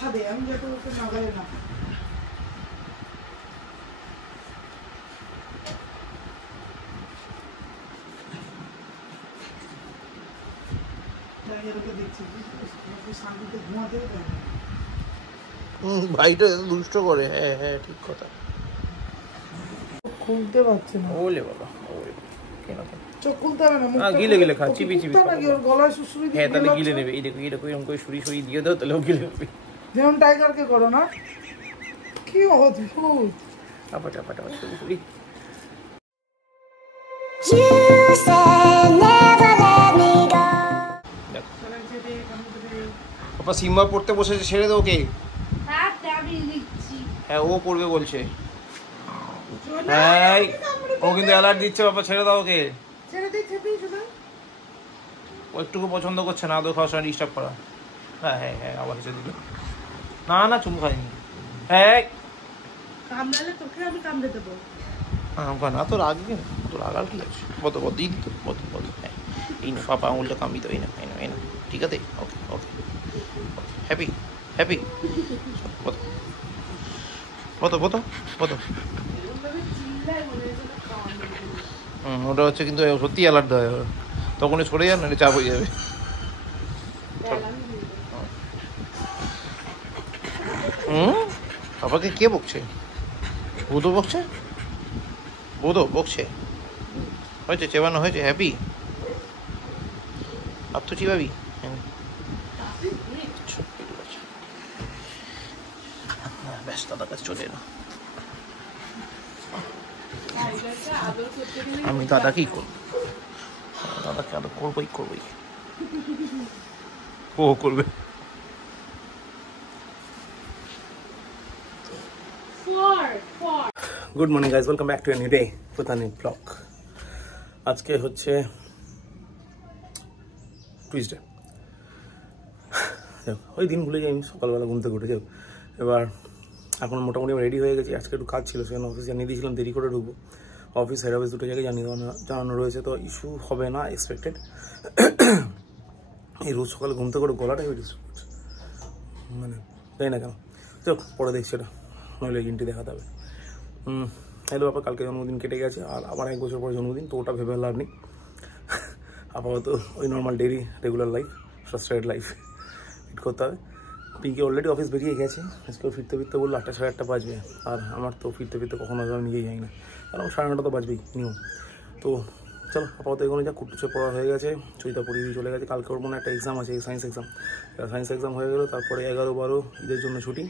ছাদে, আমি যাতে ওকে নাগালে না। ভাইটা দুষ্ট করে। হ্যাঁ হ্যাঁ ঠিক কথা। খুলতে পারছে না। ওলে বাবা, ওলে কেন চোখ খুলতে হবে না, গিলে গিলে খা, চিবি চিবি নাকি ওর গলায় সুসুরি দিয়ে। হ্যাঁ তাহলে গিলে নেবে। এই দেখো এরকম এরকম করে সুরি সুরি দিয়ে দাও, তাহলে ও গিলে নেবে। যেমন টাইগারকে করো না? কি অদ্ভুত। চাপা চাপা চাপা সুরি সুরি। পাপা সিম্বা পড়তে বসেছে, ছেড়ে দাও। ওকে হ্যাঁ ও পড়বে বলছে। হ্যাঁ ও কিন্তু অ্যালার্ট দিচ্ছে বাবা, ছেড়ে দাও ওকে। ও একটুকু পছন্দ করছে না আদৌ খাওয়ার সময় ডিস্টার্ব করা। হ্যাঁ হ্যাঁ হ্যাঁ আবার এসে দিল। না না চুমু খাইনি। হ্যাঁ কামড়ালে তোকে আমি কামড়ে দেবো। না তো রাগ নেই, তো রাগ আর কি আছে? বতো বত দিদি তো বত বত। হ্যাঁ এই না পাপা আঙুলটা কামড়ি তো, এই না এই না এই না, ঠিক আছে ওকে ওকে হ্যাপি হ্যাপি। বতো বতো বতো বতো। ওটা হচ্ছে কিন্তু সত্যি অ্যালার্ট দেয়, তখনই সরে যান, নাহলে চাপ হয়ে যাবে। বাবাকে কে বকছে? বৌদো বকছে? বৌদো বকছে? হয়েছে চেবানো হয়েছে? হ্যাপি আপ তো চিবাবি। ব্যাস দাদার কাছে চলে এলো। আমি দাদাকেই করবো, দাদাকে আদর করবোই করবোই, ও করবে। Good morning guys, welcome back to a new day with a new blog. আজকে হচ্ছে টুইসডে। ওই দিন ভুলে যাই আমি, সকালবেলা ঘুম থেকে উঠে যাই। এবার এখন মোটামুটি আমি রেডি হয়ে গেছি। আজকে একটু কাজ ছিল, সেখানে অফিস জানিয়ে দিয়েছিলাম দেরি করে ঢুকবো। অফিস হেড অফিস দুটো জায়গায় জানানো রয়েছে, তো ইস্যু হবে না এক্সপেক্টেড। এই রোজ সকালে ঘুম থেকে করে গলাটা মানে তাই না কেন, চোখ পরে দেখছি ওটা, নইলে গিনটি দেখাতে হবে। হ্যালো বাবা, কালকে জন্মদিন কেটে গেছে, আর আবার 1 বছর পরে জন্মদিন, তো ওটা ভেবে লাভ নেই। আপাতত ওই normal daily regular life, frustrated life hit করতে হবে। পিঙ্কি অলরেডি অফিস বেরিয়ে গেছে, আজকে ফিরতে ফিরতে বললো 8টা সাড়ে 8টা বাজবে। আর আমার তো ফিরতে ফিরতে কখনো আমি নিজেই যাই না, কারণ 9:30 তো বাজবেই নিয়ম। তো চলো আপাতত এখানে যা কুটুচে পড়া হয়ে গেছে, চৈতা পড়িয়ে চলে গেছে। কালকে ওর মনে একটা এক্সাম আছে, সায়েন্স এক্সাম হয়ে গেলো। তারপরে 11-12 ঈদের জন্য ছুটি।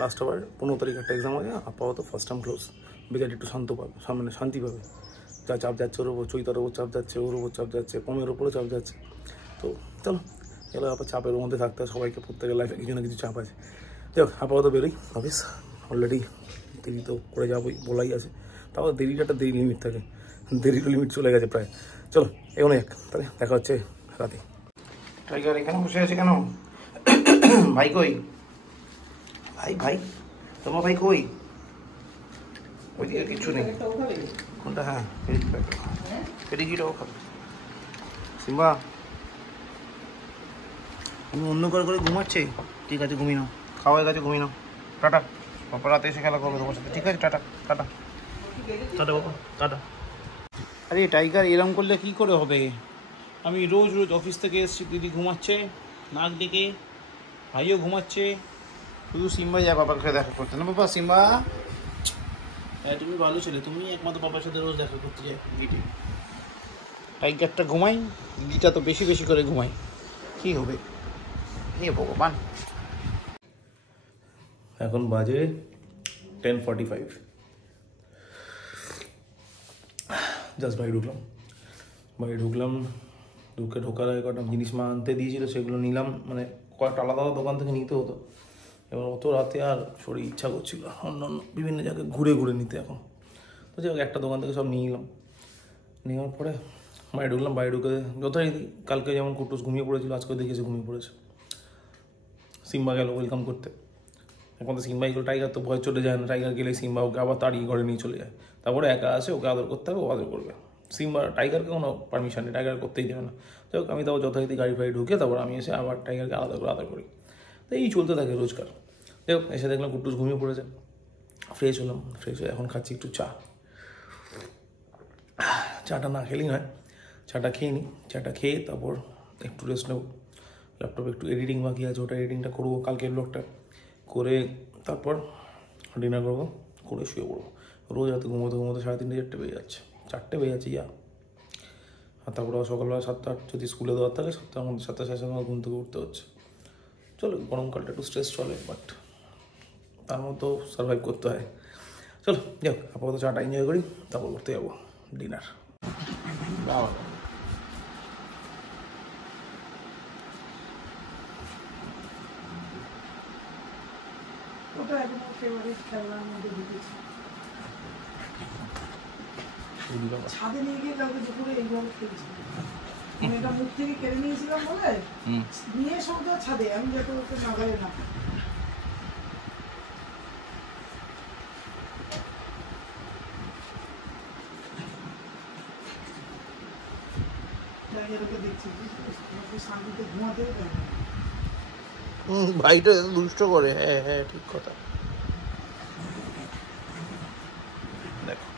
লাস্ট আবার 15 তারিখ একটা এক্সাম আছে। আপাতত ফার্স্ট টার্ম ক্লোজ। বেকার একটু শান্ত পাবে, সামনে শান্তি পাবে। যা চাপ যাচ্ছে ওর ওপর, চৈতার ওপর চাপ যাচ্ছে, ওর ওপর চাপ যাচ্ছে, পমের ওপরও চাপ যাচ্ছে। তো চলো এগুলো আবার চাপের মধ্যে থাকতে হয় সবাইকে, প্রত্যেকের লাইফে কিছু না কিছু চাপ আছে। দেখ আপাতত বেরোই অফিস, অলরেডি দেরি তো করে যাবোই বলাই আছে। তাও দেরিটা একটা দেরি লিমিট থাকে, দেরির লিমিট চলে গেছে প্রায়। চলো এগোনো যাক, তাহলে দেখা হচ্ছে রাতে। টাইগার এখানে বসে আছে কেন? ভাই কই? ভাই ভাই তোমার ভাই কই? ওইদিকে কিচ্ছু নেই। কোনটা? হ্যাঁ পেডিগ্রিটাও খাবে। সিম্বা আমি অন্য করে ঘুমাচ্ছে। ঠিক আছে ঘুমিয়ে নাও, খাওয়া হয়ে গেছে, ঘুমিয়ে নাও। টাটা, বাবা রাতে এসে খেলা করবে তোমার সাথে। ঠিক আছে টাটা টাটা টাটা বাবা টাটা। আরে টাইগার এরম করলে কি করে হবে? আমি রোজ রোজ অফিস থেকে এসেছি, দিদি ঘুমাচ্ছে নাক ডেকে, ভাইও ঘুমাচ্ছে, শুধু সিম্বা যায় বাবার সাথে দেখা করতে। না বাবা সিম্বা, হ্যাঁ তুমি ভালো ছেলে, তুমি একমাত্র বাবার সাথে রোজ দেখা করতে যাই গিটে। টাইগারটা ঘুমাই, দিদিটা তো বেশি বেশি করে ঘুমাই, কী হবে? হে ভগবান। এখন বাজে 10:45। জাস্ট বাড়ি ঢুকলাম, ঢোকার আগে কটা জিনিস মা আনতে দিয়েছিল, সেগুলো নিলাম। মানে কয়েকটা আলাদা আলাদা দোকান থেকে নিতে হতো, এবার অত রাতে আর শরীর ইচ্ছা করছিল অন্য বিভিন্ন জায়গায় ঘুরে ঘুরে নিতে। এখন তো যাই হোক একটা দোকান থেকে সব নিয়ে নিলাম। নেওয়ার পরে বাড়ি ঢুকলাম। বাড়ি ঢুকে যথারীতি কালকে যেমন কুটুস ঘুমিয়ে পড়েছিল, আজকেও দেখেছে ঘুমিয়ে পড়েছে। সিম্বা গেল ওয়েলকাম করতে। এখন তো সিম্বা এগুলো, টাইগার তো ভয় চলে যায় না, টাইগার গেলে সিম্বা ওকে আবার তাড়িয়ে ঘরে নিয়ে চলে যায়। তারপরে একা আসে, ওকে আদর করতে হবে, ও আদর করবে। সিম্বা টাইগারকে কোনো পারমিশন নেই, টাইগার করতেই দেবে না। যাই হোক আমি তারপর যথারীতি গাড়ি ফাড়ি ঢুকে তারপর আমি এসে আবার টাইগারকে আলাদা করে আদর করি। তো এই চলতে থাকে রোজকার। দেখো এসে দেখলাম কুট্টুস ঘুমিয়ে পড়েছে, ফ্রেশ হলাম, ফ্রেশ হয়ে এখন খাচ্ছি একটু চা। চাটা না খেলেই নয়, চাটা খেয়ে নিই, চাটা খেয়ে তারপর একটু রেস্ট নেবো। ল্যাপটপে একটু এডিটিং বাকি আছে, ওটা এডিটিংটা করবো কালকের ব্লগটা করে, তারপর ডিনার করবো, করে শুয়ে পড়বো। রোজ রাতে ঘুমোতে 3:30 4টে বেজে যাচ্ছে, 4টে বেজে যাচ্ছে আর তারপরে সকালবেলা 7টা যদি স্কুলে দেওয়ার থাকে 7টার মধ্যে 7টা 7:30 ঘুম থেকে উঠতে হচ্ছে। চলো গরমকালটা একটু স্ট্রেস চলে, বাট তার মধ্যেও সার্ভাইভ করতে হয়। চলো যাক, আপাতত চাটা এনজয় করি, তারপর করতে যাবো ডিনার। ওটা একদম ফেভারিট খেলার মধ্যে ঢুকেছে। ছাদে নিয়ে গিয়ে কালকে দুপুরে এইভাবে খেলছি, আমি এটা মুখ থেকে কেড়ে নিয়েছিলাম বলে নিয়ে সব তো ছাদে, আমি যাতে ওকে নাগালে না দেখছি শান্তিতে ঘুমাতে দেয় না। ভাইটা দুষ্ট করে, হ্যাঁ হ্যাঁ ঠিক কথা। দেখো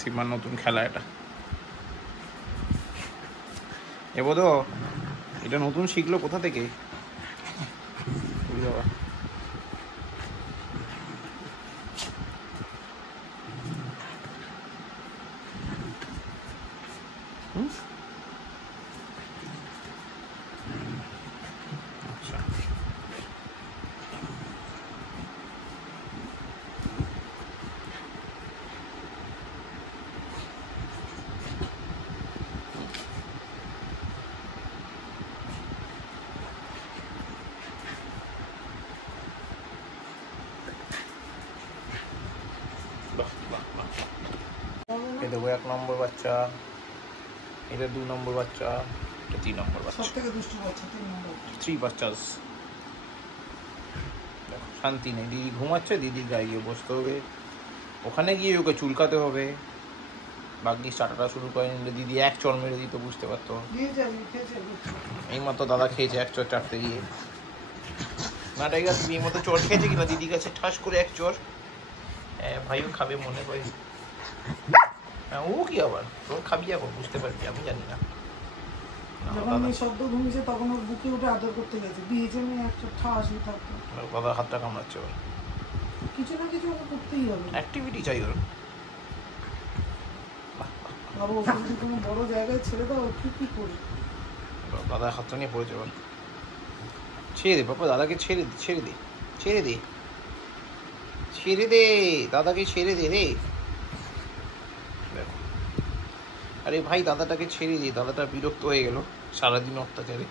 সিমার নতুন খেলা এটা, এবার তো এটা নতুন শিখলো কোথা থেকে বাবা। এটা 1 নম্বর বাচ্চা, এটা 2 নম্বর বাচ্চা, এটা 3 নম্বর বাচ্চা, সবথেকে দুষ্টু বাচ্চা 3 নম্বর। 3 বাচ্চাস। দেখো শান্তি নেই, দিদি ঘুমাচ্ছে, দিদির গায়ে গিয়ে বসতে হবে, ওখানে গিয়ে ওকে চুলকাতে হবে। বাগনি স্টার্টারটা শুরু করে নিলে দিদি এক চড় মেরে দিত, বুঝতে পারতো। এইমাত্র দাদা খেয়েছে এক চড় চাটতে গিয়ে। না টাইগার, তুমি এইমাত্র চড় খেয়েছে কিনা দিদির কাছে ঠাস করে এক চড়? হ্যাঁ ভাইও খাবে মনে হয়। হ্যাঁ ও কি আবার তোর খাবি এখন, বুঝতে পারবি, আমি জানি না। যখন আমি শব্দ ঘুমিয়েছে তখন ওর বুকে উঠে আদর করতে গেছে, দিয়েছে আমি একটা ঠাস থাকতো। দাদা হাতটা কামড়াচ্ছে ওর, কিছু না কিছু ওকে করতেই হবে, অ্যাক্টিভিটি চাই ওর। বাবা ওকে যদি কোনো বড় জায়গায় ছেড়ে দাও কি করে। দাদা হাতটা নিয়ে পড়েছে ওর, ছেড়ে দে বাবা, দাদাকে ছেড়ে দে, ছেড়ে দে, ছেড়ে দে, ছেড়ে দে, দাদাকে ছেড়ে দে রে। দেখো আরে ভাই দাদাটাকে ছেড়ে দে, দাদাটা বিরক্ত হয়ে গেল সারাদিন অত্যাচারে।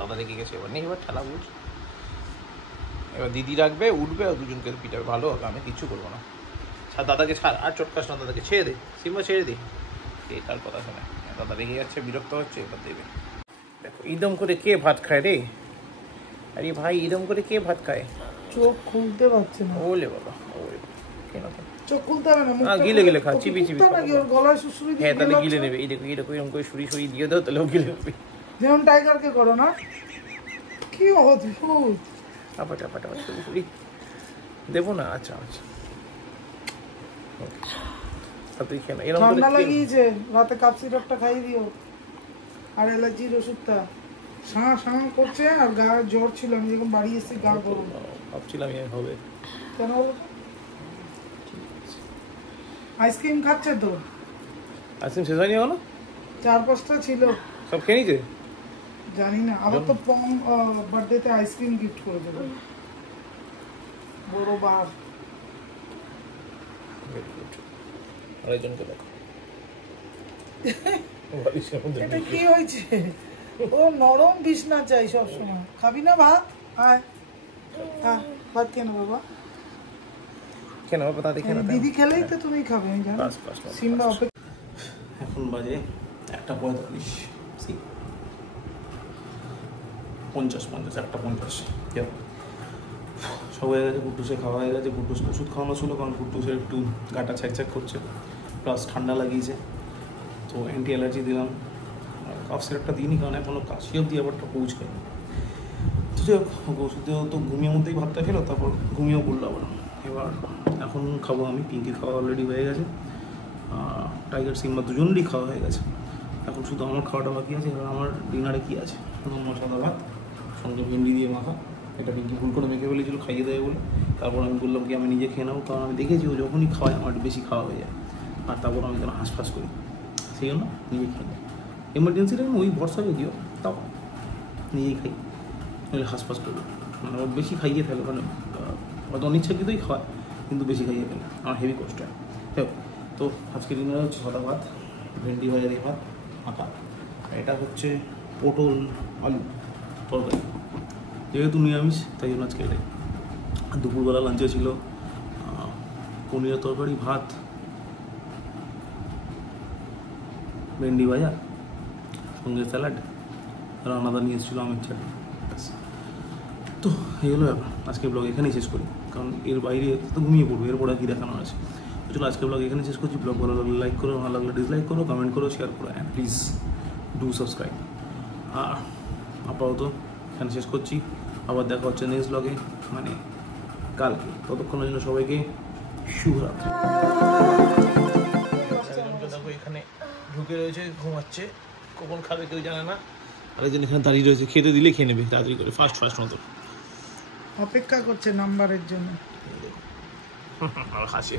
দাদা রেখে গেছে, এবার নেই, এবার ঠেলা বুঝ, এবার দিদি রাখবে, উঠবে আর দুজনকে পিটাবে, ভালো হবে, আমি কিচ্ছু করবো না। দাদাকে ছাড়, আর চটকাস না, দাদাকে ছেড়ে দে, সিম্বা ছেড়ে দে। এই তার কথা শোনে, দাদা রেগে যাচ্ছে, বিরক্ত হচ্ছে, এবার দেবে। দেখো ইদম করে কে ভাত খায় রে? আরে ভাই ইদম করে কে ভাত খায়? চোখ খুলতে পারছে না। ওলে বাবা, ওলে কেন চোখ খুলতে হবে না, মুখটা গিলে গিলে খা, চিবি চিবি নাকি ওর গলায় সুসুরি দিয়ে। হ্যাঁ তাহলে গিলে নেবে, এই দেখো এরকম এরকম করে সুরি সুরি দিয়ে দাও, তাহলে ও গিলে নেবে। যেমন টাইগারকে করো না, কি অদ্ভুত। আপাটা আপাটা সুরি সুরি দেবো না? আচ্ছা আচ্ছা ঠান্ডা লাগিয়েছে, রাতে কাপ সিরাপটা খাইয়ে দিও, আর অ্যালার্জির ওষুধটা। সাঁ সাঁ করছে আর গা জ্বর ছিল, আমি যখন বাড়ি এসেছি গা গরম। ভাবছিলাম হবে কেন বলো? আইসক্রিম খাচ্ছে তো। আইসক্রিম শেষ হয়নি এখনো? 4-5টা ছিল, সব খেয়ে নিতে জানি না। আবার তো পম বার্থডেতে আইসক্রিম গিফট করে দেবো, বড় বার। আরেকজনকে দেখো এটা কি হয়েছে? ও নরম বিছনা চাই সবসময়। খাবি না ভাত? আয় ভাত কেন বাবা, কেন বাবা, তা দেখে না, দিদি খেলেই তো তুমি খাবে, আমি জানি। সিম্বা এখন বাজে 1:45, 50 1:50। সব হয়ে গেছে, কুট্টুসে খাওয়া হয়ে গেছে, কুট্টুসকে ওষুধ খাওয়ানো ছিল, কারণ কুট্টুসের একটু গাটা ছ্যাক ছ্যাক করছে, প্লাস ঠান্ডা লাগিয়েছে। তো অ্যান্টি অ্যালার্জি দিলাম, কাফ সিরাপটা দিইনি কারণ এখনও কাশি অব্দি ব্যাপারটা পৌঁছায়নি। তো যাই হোক ওষুধেও তো ঘুমিয়ে মধ্যেই ভাতটা খেলো, তারপর ঘুমিয়েও পড়লো আবার। এবার এখন খাবো আমি, পিঙ্কির খাওয়া অলরেডি হয়ে গেছে, টাইগার সিম্বা দুজনেরই খাওয়া হয়ে গেছে। এখন শুধু আমার খাওয়াটা বাকি আছে। এবার আমার ডিনারে কী আছে, মশলা ভাত সঙ্গে ভেন্ডি দিয়ে মাখা, এটা পিঙ্কি ভুল করে মেখে ফেলেছিল খাইয়ে দেবে বলে। তারপর আমি বললাম কি আমি নিজে খেয়ে নেবো, কারণ আমি দেখেছি ও যখনই খাওয়ায় আমার বেশি খাওয়া হয়ে যায়, আর তারপর আমি যেন হাঁসফাঁস করি, সেই জন্য নিজে খেয়ে নেই। এমার্জেন্সি টাইম ওই ভরসা যদিও, তাও নিজেই খাই, নইলে হাঁসফাঁস করবে। মানে ওর বেশি খাইয়ে ফেলে, মানে অত অনিচ্ছাকৃতই খাওয়ায় কিন্তু বেশি খাইয়ে ফেলে, আমার হেভি কষ্ট হয়। তো আজকে ডিনারে হচ্ছে সাদা ভাত, ভেন্ডি ভাজা দিয়ে ভাত মাখা, এটা হচ্ছে পটল আলু তরকারি, যেহেতু নিরামিষ তাই জন্য আজকে এটাই। দুপুরবেলা লাঞ্চে ছিল পনিরের তরকারি, ভাত, ভেন্ডি ভাজা, সঙ্গে স্যালাড, রান্নাদা নিয়ে এসেছিলো আমের চাটনি। তো এই হলো ব্যাপার। আজকে ব্লগ এখানেই শেষ করি, কারণ এর বাইরে তো ঘুমিয়ে পড়বো, এরপরে কী দেখানো আছে। তো চলো আজকে ব্লগ এখানে শেষ করছি। ব্লগ ভালো লাগলে লাইক করো, ভালো লাগলে ডিসলাইক করো, কমেন্ট করো, শেয়ার করো, অ্যান্ড প্লিজ ডু সাবস্ক্রাইব। আর আপাতত এখানে শেষ করছি, আবার দেখা হচ্ছে নেক্সট ব্লগে, মানে কালকে। ততক্ষণের জন্য সবাইকে শুভরাত্রি। দেখো এখানে ঢুকে রয়েছে, ঘুমাচ্ছে, কখন খাবে কেউ জানে না। আরেকজন এখানে দাঁড়িয়ে রয়েছে, খেতে দিলে খেয়ে নেবে তাড়াতাড়ি করে, ফাস্ট মতো অপেক্ষা করছে নাম্বারের জন্য। আর হাসি